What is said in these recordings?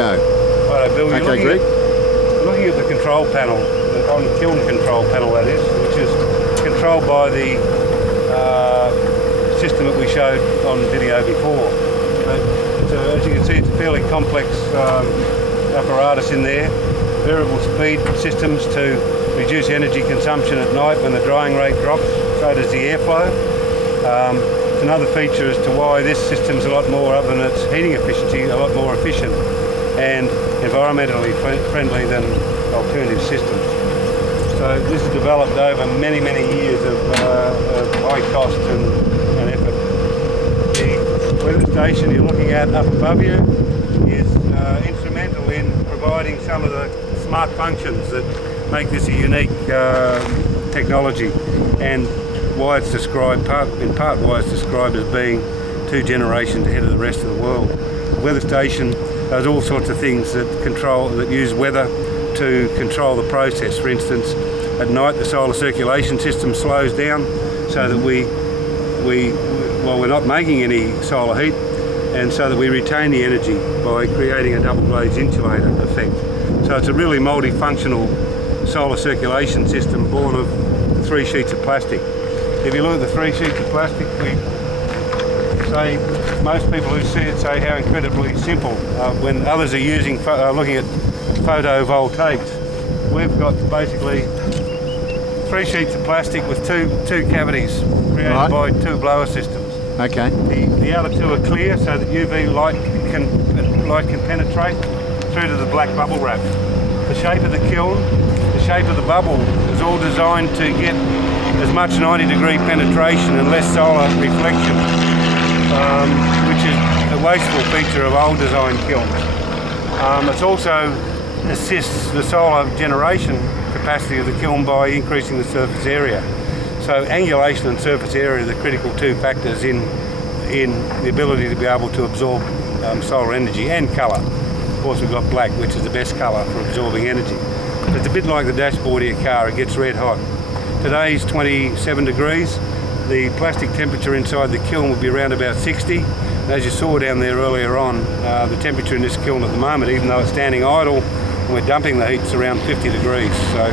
go. Right, Bill, Okay, Greg. Looking at the control panel, the On-Kiln Control Panel that is, which is controlled by the system that we showed on video before. As you can see, it's a fairly complex apparatus in there. Variable speed systems to reduce energy consumption at night when the drying rate drops, so does the airflow. It's another feature as to why this system's a lot more, other than its heating efficiency, a lot more efficient and environmentally friendly than alternative systems. So this is developed over many years of high cost and effort. The weather station you're looking at up above you is instrumental in providing some of the smart functions that make this a unique technology, and why it's described, in part why it's described as being 2 generations ahead of the rest of the world. The weather station does all sorts of things that use weather to control the process. For instance, at night the solar circulation system slows down so that we're not making any solar heat, and so that we retain the energy by creating a double glazed insulator effect. So it's a really multifunctional solar circulation system born of 3 sheets of plastic. If you look at the 3 sheets of plastic, most people who see it say how incredibly simple. When others are looking at photovoltaics, we've got basically 3 sheets of plastic with two cavities created by 2 blower systems. Okay. The other 2 are clear so that UV light can penetrate through to the black bubble wrap. The shape of the kiln, the shape of the bubble is all designed to get as much 90-degree penetration and less solar reflection, which is a wasteful feature of old design kilns. It also assists the solar generation capacity of the kiln by increasing the surface area. So angulation and surface area are the critical 2 factors in the ability to be able to absorb solar energy and colour. Of course, we've got black, which is the best colour for absorbing energy. It's a bit like the dashboard of your car, it gets red hot. Today's 27 degrees. The plastic temperature inside the kiln will be around about 60. And as you saw down there earlier on, the temperature in this kiln at the moment, even though it's standing idle and we're dumping the heat, it's around 50 degrees. So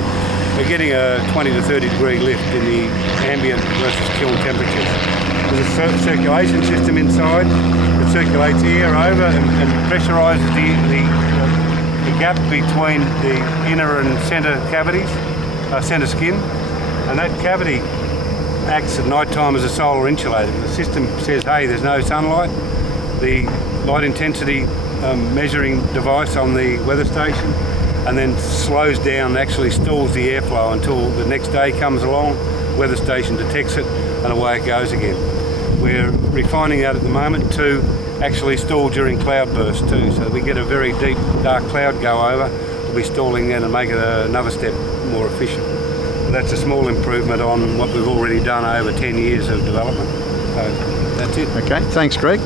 we're getting a 20 to 30 degree lift in the ambient versus kiln temperatures. There's a circulation system inside that circulates air over and pressurises the gap between the inner and centre cavities, centre skin, and that cavity acts at night time as a solar insulator. The system says, hey, there's no sunlight. The light intensity measuring device on the weather station, and then slows down, actually stalls the airflow until the next day comes along, weather station detects it, and away it goes again. We're refining that at the moment to actually stall during cloud bursts too, so we get a very deep dark cloud go over, we'll be stalling then and make it another step more efficient. But that's a small improvement on what we've already done over 10 years of development. So that's it. Okay, thanks Greg.